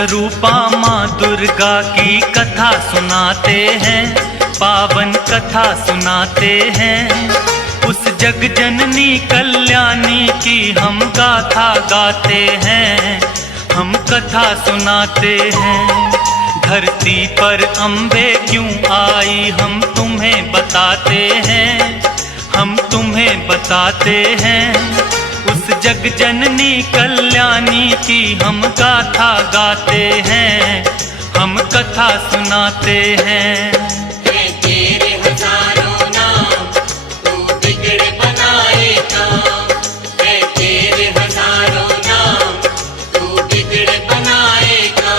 स्वरूपा माँ दुर्गा की कथा सुनाते हैं, पावन कथा सुनाते हैं। उस जग जननी कल्याणी की हम गाथा गाते हैं, हम कथा सुनाते हैं। धरती पर अम्बे क्यों आई हम तुम्हें बताते हैं, हम तुम्हें बताते हैं। उस जग जननी कल्याणी की हम गाथा गाते हैं, हम कथा सुनाते हैं। तेरे हजारों नाम तू बिगड़ बनाए काम, तेरे हजारों नाम तू बिगड़ बनाए काम।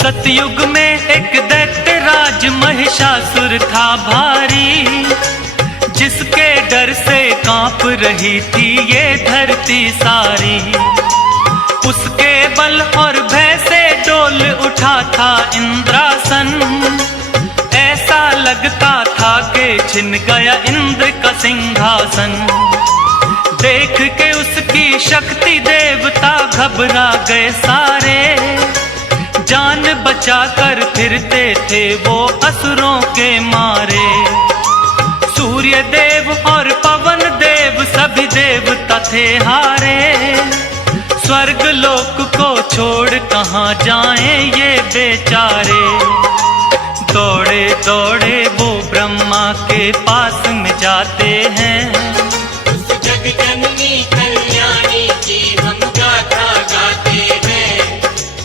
सतयुग में एक दैत्य राज महिषासुर था भारी, जिसके डर से कांप रही थी ये धरती सारी। उसके बल और भय से डोल उठा था इंद्रासन, ऐसा लगता था कि छिन गया इंद्र का सिंहासन। देख के उसकी शक्ति देवता घबरा गए सारे, जान बचाकर फिरते थे वो असुरों के मारे। सूर्य देव और पवन देव सभी देवता थे हारे, स्वर्ग लोक को छोड़ कहाँ जाएं ये बेचारे। दौड़े दौड़े वो ब्रह्मा के पास में जाते हैं, उस जग जननी कल्याणी की हम गाथा गाते हैं,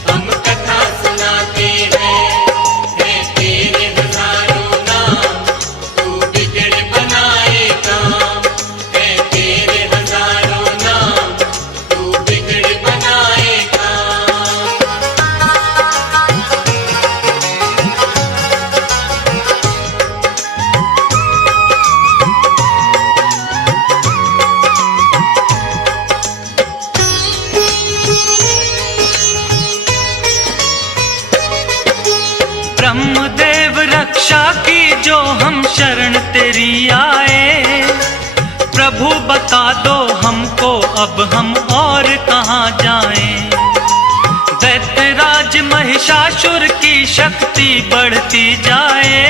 हम कथा सुनाते हैं। तेरे हजारों नाम तू बिगड़ बनाए काम, तेरे हजारों नाम तू बिगड़ बनाए काम। ब्रह्मदेव रक्षा की जो हम शरण तेरी आए। प्रभु बता दो हमको अब हम और कहाँ जाएं। दैत्यराज महिषासुर की शक्ति बढ़ती जाए,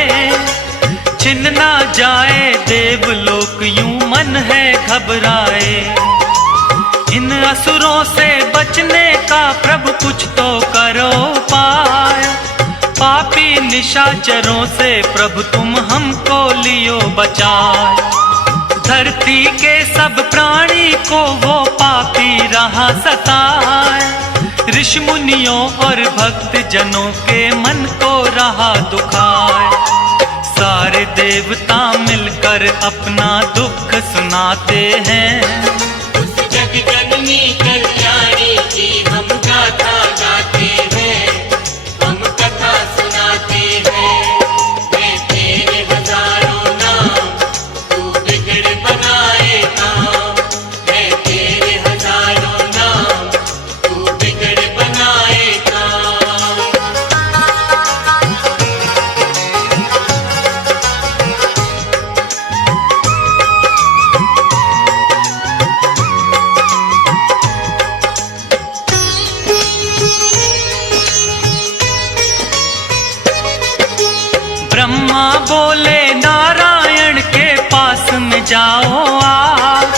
छिन ना जाए देवलोक यूं मन है घबराए। इन असुरों से बचने का प्रभु कुछ तो करो पाए, पापी निशाचरों से प्रभु तुम हमको लियो बचाए। धरती के सब प्राणी को वो पापी रहा सताए, ऋषि मुनियों और भक्त जनों के मन को रहा दुखाए। सारे देवता मिलकर अपना दुख सुनाते हैं, उस जग जननी कल्याणी की हम गाथा गाते हैं, हम कथा सुनाते हैं। तेरे हजारों नाम तू बिगड़ बनाए काम, तेरे हजारों नाम तू बिगड़ बनाए काम। ब्रह्मा बोले नारायण के पास में जाओ आप,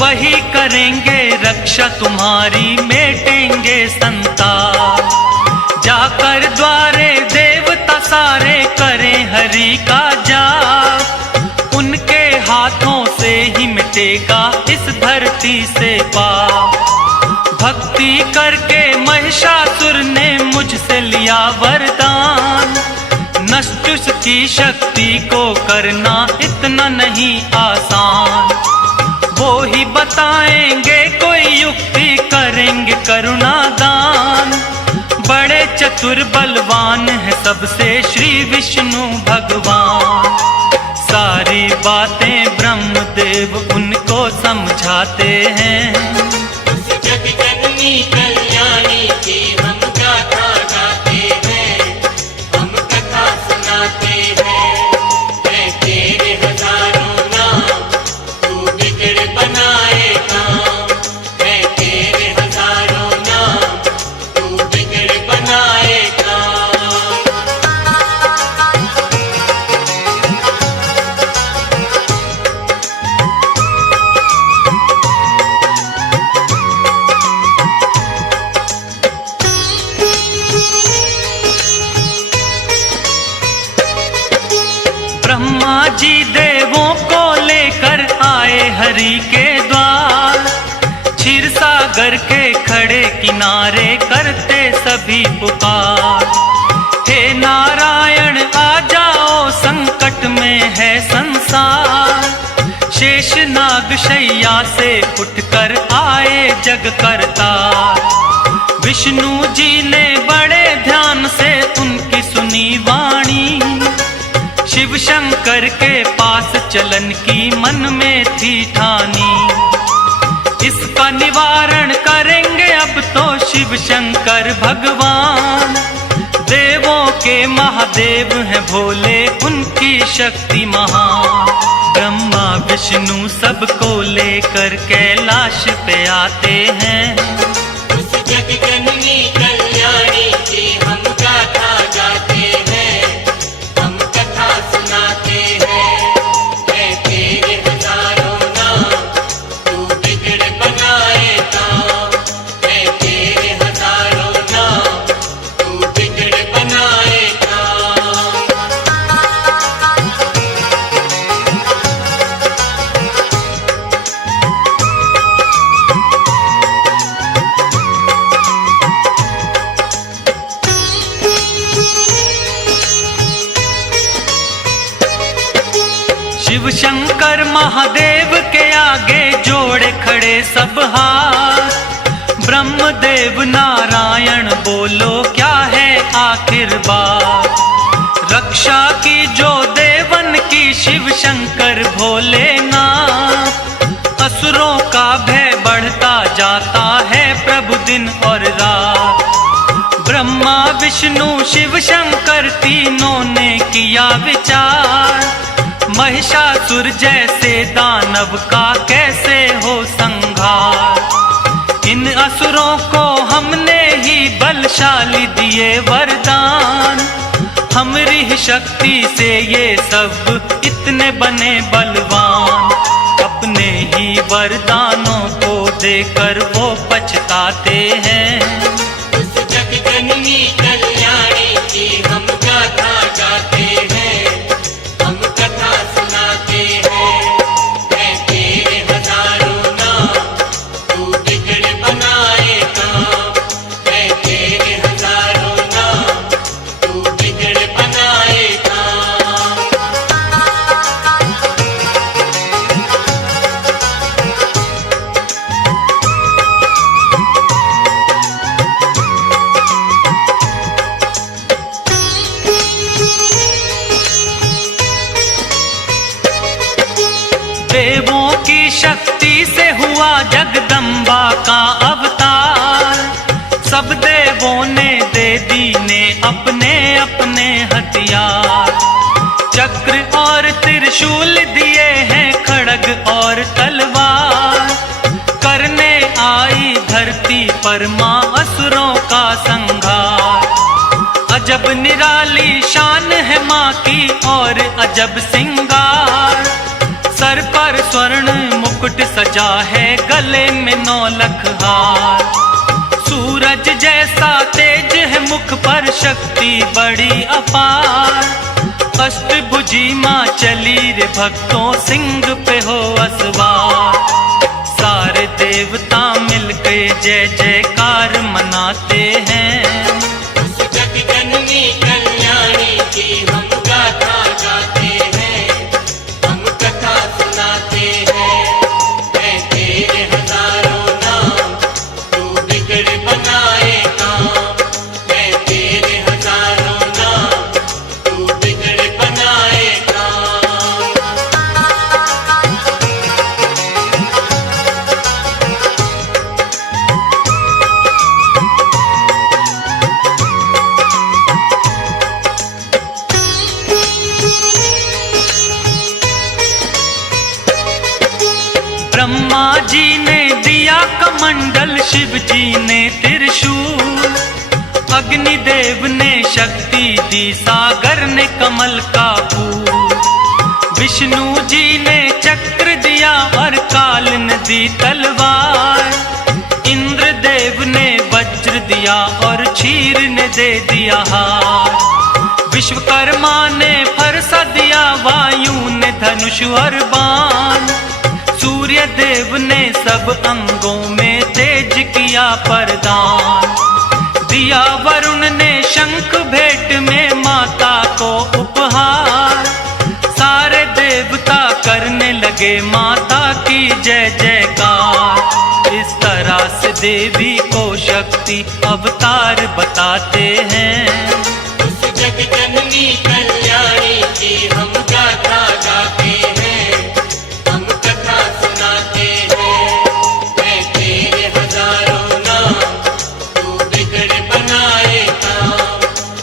वही करेंगे रक्षा तुम्हारी मिटेंगे संताप। जाकर द्वारे देवता सारे करें हरि का जाप, उनके हाथों से ही मिटेगा इस धरती से पाप। भक्ति करके महिषासुर ने मुझसे लिया वरदान, नष्ट की शक्ति को करना इतना नहीं आसान। वो ही बताएंगे कोई युक्ति, करेंगे करुणा दान। बड़े चतुर बलवान है सबसे श्री विष्णु भगवान। सारी बातें ब्रह्मदेव उनको समझाते हैं। उस जग ब्रह्मा जी देवों को लेकर आए हरि के द्वार। क्षीर सागर के खड़े किनारे करते सभी पुकार। हे नारायण आ जाओ, संकट में है संसार। शेष नाग शैया से उठकर आए जग करतार। विष्णु जी ने बड़े ध्यान से उनकी सुनी वाणी। शिव शंकर के पास चलन की मन में थी ठानी। इसका निवारण करेंगे अब तो शिव शंकर भगवान। देवों के महादेव हैं भोले, उनकी शक्ति महान। ब्रह्मा विष्णु सबको लेकर कैलाश पे आते हैं। उस जगजननी कल्याणी की हम गाथा गाते हैं, हम कथा सुनाते हैं। है तेरे हजारों नाम, तू बिगड़ बनाए काम। है तेरे हजारों नाम, तू बिगड़ बनाए काम। शिव शंकर महादेव के आगे जोड़े खड़े सब हाथ। ब्रह्मदेव नारायण बोलो क्या है आखिर बात। रक्षा की जो देवन की शिव शंकर भोलेनाथ। असुरों का भय बढ़ता जाता है प्रभु दिन और रात। ब्रह्मा विष्णु शिव शंकर तीनों ने किया विचार। महिषासुर जैसे दानव का कैसे हो संहार। इन असुरों को हमने ही बलशाली दिए वरदान। हमारी शक्ति से ये सब इतने बने बलवान। अपने ही वरदानों को देकर वो पछताते हैं। उस जगजननी कल्याणी की हम गाथा गाते हैं, हम कथा सुनाते हैं। है तेरे हजारों नाम, तू बिगड़ बनाए काम। है तेरे हजारों नाम, तू बिगड़ बनाए काम। देवों की शक्ति से हुआ जगदम्बा का अवतार। सब देवों ने दे दीने अपने अपने हथियार। चक्र और त्रिशूल दिए हैं, खड़ग और तलवार। करने आई धरती पर मां असुरों का संहार। अजब निराली शान है मां की और अजब सिंगार। सर पर स्वर्ण मुकुट सजा है, गले में 9 लख हार। सूरज जैसा तेज है मुख पर, शक्ति बड़ी अपार। अष्टभुजी मां चली रे भक्तों, सिंह पे हो असवार। सारे देवता मिलके जय जयकार मनाते हैं। उस जगजननी कल्याणी की हम गाथा गाते हैं, हम कथा सुनाते हैं। है तेरे हजारों नाम, तू बिगड़ बनाए काम। है तेरे हजारों नाम, तू बिगड़ बनाए काम। ब्रह्मा जी ने दिया कमंडल, शिव जी ने त्रिशूल। अग्निदेव ने शक्ति दी, सागर ने कमल का फूल। विष्णु जी ने चक्र दिया और काल ने दी तलवार। इंद्रदेव ने वज्र दिया और क्षीर ने दे दिया हार। विश्वकर्मा ने फरसा दिया, वायु धनुष और बाण। सूर्य देव ने सब अंगों में तेज किया प्रदान। दिया वरुण ने शंख भेंट में माता को उपहार। सारे देवता करने लगे माता की जय जयकार। इस तरह से देवी को शक्ति अवतार बताते हैं। उस जग जननी कल्याणी की हम गाथा गाते हैं, हम कथा सुनाते हैं। मैं तेरे हजारों नाम, तू बिगड़ बनाए काम।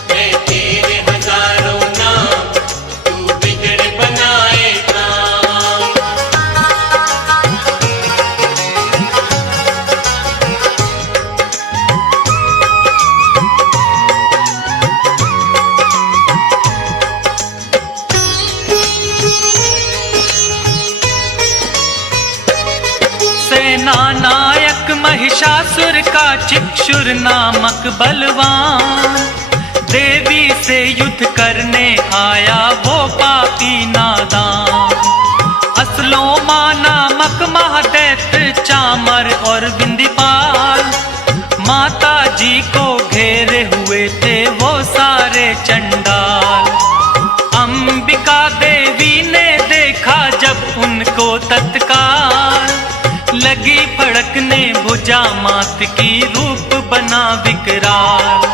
मैं तेरे हजारों नाम, तू बिगड़ बनाए काम। सेना नायक महिषासुर का चिक्षुर नामक बलवान। देवी से युद्ध करने आया वो पापी नादान। असलोमा नामक महादैत्य चामर और विंदीपाल। माता जी को घेरे हुए थे वो सारे चंडाल। अंबिका देवी ने देखा जब उनको तत्काल। लगी फड़कने भुजा मात की, रूप बना विकराल।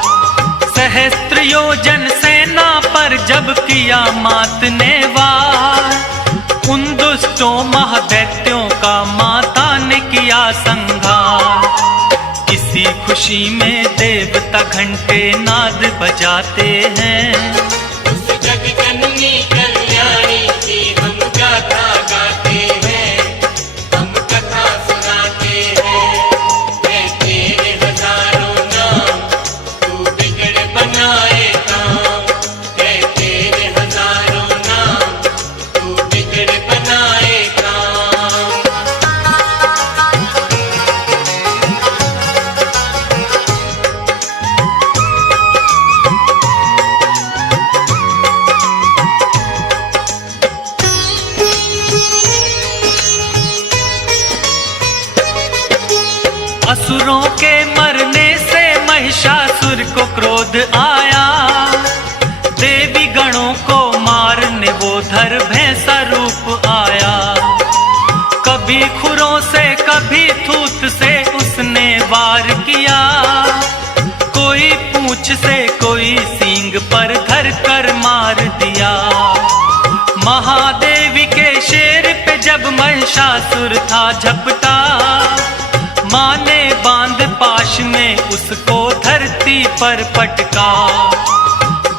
सहस्त्र योजन सेना पर जब किया मात ने वार। उन दुष्टों महादैत्यों का माता ने किया संहार। इसी खुशी में देवता घंटे नाद बजाते हैं। उस जग जननी कल्याणी की हम गाथा गाते हैं, हम कथा सुनाते हैं। मैं तेरे हजारों नाम, तू बिगड़ बनाए काम। मैं तेरे हजारों नाम, तू बिगड़ बनाए काम। असुरों के मरने से महिषासुर को क्रोध आया। देवी गणों को मारने वो धर भैंसा रूप आया। कभी खुरों से कभी थूत से उसने वार किया। कोई पूंछ से कोई सींग पर धर कर मार दिया। महादेवी के शेर पे जब महिषासुर था झपटा। माँ ने बांध पाश में उसको धरती पर पटका।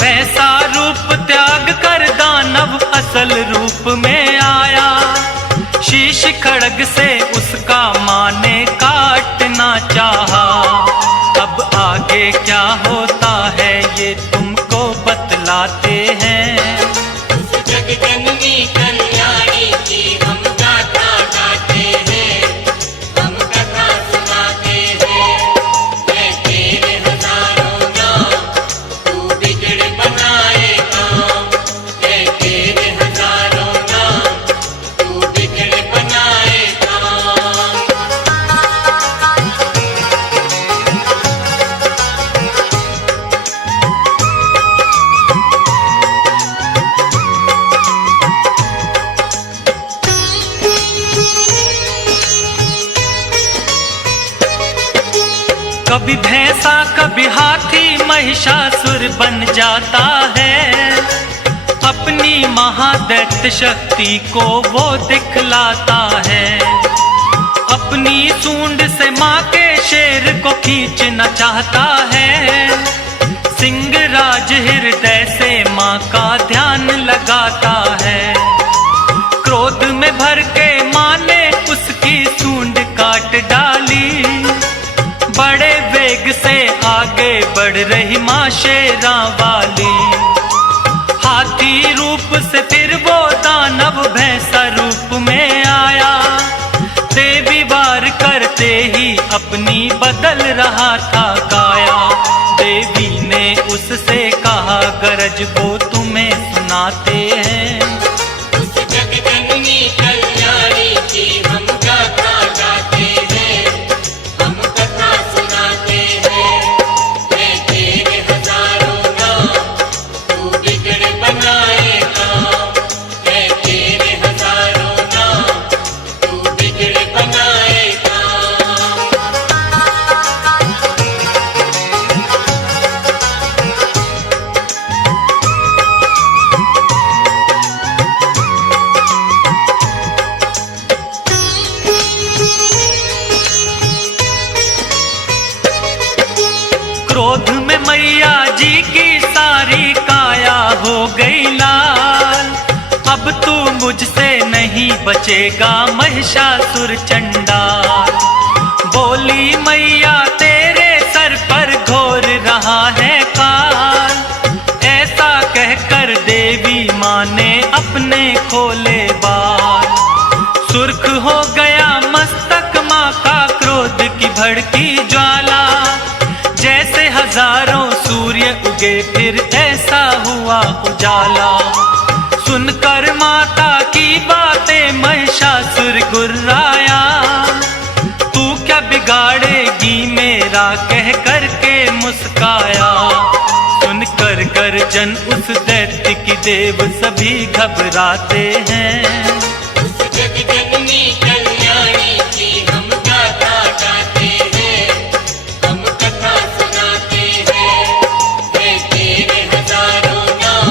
वैसा रूप त्याग कर दानव असल रूप में आया। शीश खड़ग से उसका माँ ने काटना चाहा। अब आगे क्या होता है ये तुमको बतलाते हैं। उस जग जननी कल्याणी की हम गाथा गाते हैं, हम कथा सुनाते हैं। मैं तेरे हजारों नाम, तू बिगड़ बनाए काम। मैं तेरे हजारों नाम, तू बिगड़ बनाए काम। कभी भैंसा कभी हाथी महिषासुर बन जाता है। अपनी महादैत्य शक्ति को वो दिखलाता है। अपनी सूंड से माँ के शेर को खींचना चाहता है। सिंहराज हृदय से माँ का ध्यान लगाता है। क्रोध में भर के माँ ने उसकी सूंड काट डाली। बड़े वेग से आगे बढ़ रही माँ शेरा वाली। हाथी रूप से फिर वो दानव भैंसा रूप में आया। देवी वार करते ही अपनी बदल रहा था काया। देवी ने उससे कहा गरज वो तुम्हें सुनाते हैं। उस जग मुझसे नहीं बचेगा महिषासुर चंडाल। बोली मैया तेरे सर पर घोर रहा है काल। ऐसा कहकर देवी माँ ने अपने खोले बाल। सुर्ख हो गया मस्तक माँ का क्रोध की भड़की ज्वाला। जैसे हजारों सूर्य उगे फिर ऐसा हुआ उजाला। सुनकर माता की बातें महिषासुर गुर्राया। तू क्या बिगाड़ेगी मेरा कह कर के मुस्काया। सुनकर गर्जन उस दैत्य की देव सभी घबराते हैं। उस जगजननी कल्याणी की हम गाथा गाते हैं, हम कथा सुनाते हैं। है तेरे हजारों नाम,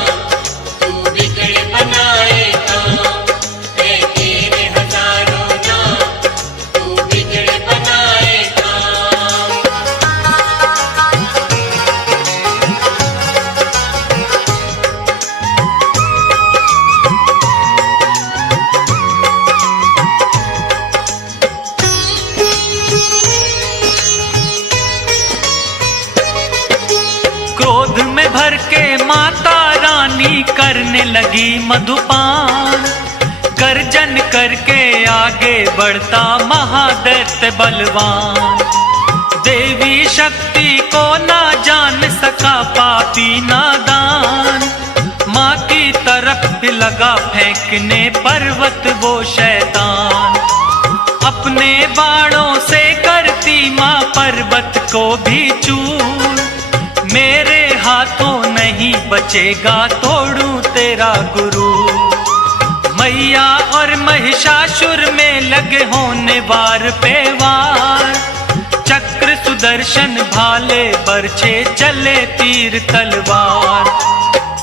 तू बिगड़ बनाए काम। है तेरे हजारों नाम, तू बिगड़ बनाए काम। क्रोध में भर के माता रानी करने लगी मधुपान। गर्जन करके आगे बढ़ता महादैत्य बलवान। देवी शक्ति को ना जान सका पापी नादान। माँ की तरफ लगा फेंकने पर्वत वो शैतान। अपने बाणों से करती माँ पर्वत को भी चूर। मेरे हाथों नहीं बचेगा तोड़ूं तेरा गुरु। मैया और महिषासुर में लगे होने वार पे वार। चक्र सुदर्शन भाले बरछे चले तीर तलवार।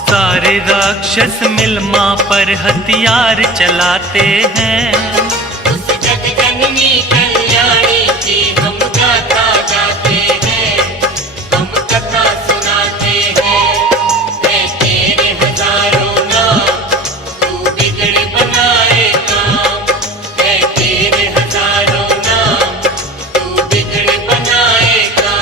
सारे राक्षस मिल माँ पर हथियार चलाते हैं। उस जगजननी कल्याणी की हम गाथा गाते हैं, हम कथा सुनाते हैं। है तेरे हजारों नाम, तू बिगड़ बनाए काम। है तेरे हजारों नाम, तू बिगड़ बनाए काम।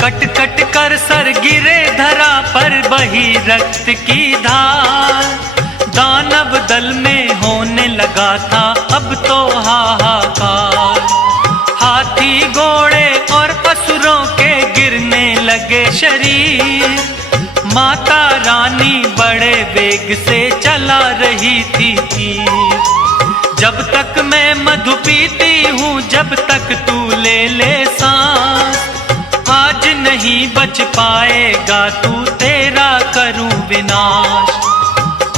कट कट कर सर गिरे धरा पर बही रक्त की धार। दानव दल में होने लगा था अब तो हाहाकार। हाथी घोड़े और असुरों के गिरने लगे शरीर। माता रानी बड़े वेग से चला रही थी तीर। जब तक मैं मधु पीती हूँ जब तक तू ले ले सांस। आज नहीं बच पाएगा तू तेरा करूं विनाश।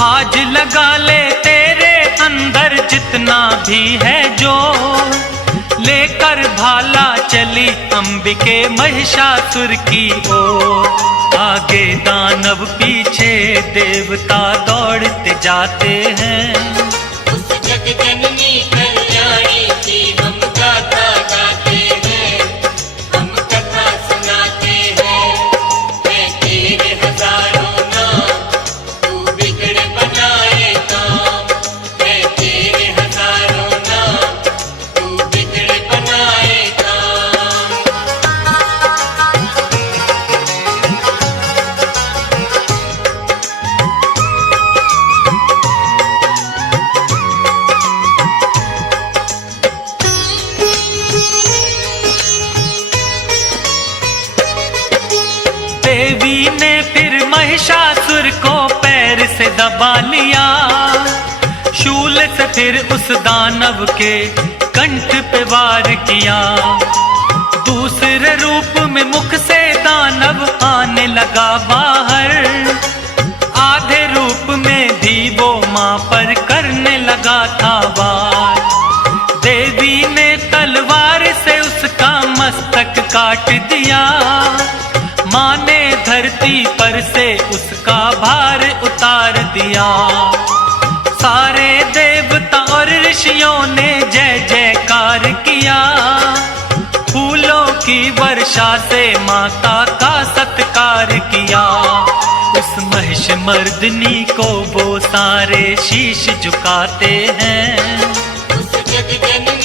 आज लगा ले तेरे अंदर जितना भी है जो। लेकर भाला चली अंबिके महिषासुर की ओर। आगे दानव पीछे देवता दौड़ते जाते हैं। उस जगजननी कल्याणी की हम गाथा गाते हैं, हम कथा सुनाते हैं। है तेरे हजारों नाम, तू बिगड़ बनाए काम। है तेरे हजारों नाम, तू बिगड़ बनाए काम। देवी ने फिर महिषासुर को पैर से दबा लिया। शूल से फिर उस दानव के कंठ पे वार किया। दूसरे रूप में मुख से दानव आने लगा बाहर। आधे रूप में भी वो माँ पर करने लगा था वार। देवी ने तलवार से उसका मस्तक काट दिया। माँ ने धरती पर से उसका भार उतार दिया। सारे देवता और ऋषियों ने जय जयकार किया। फूलों की वर्षा से माता का सत्कार किया। उस महिष मर्दनी को वो सारे शीश झुकाते हैं। उस जग जननी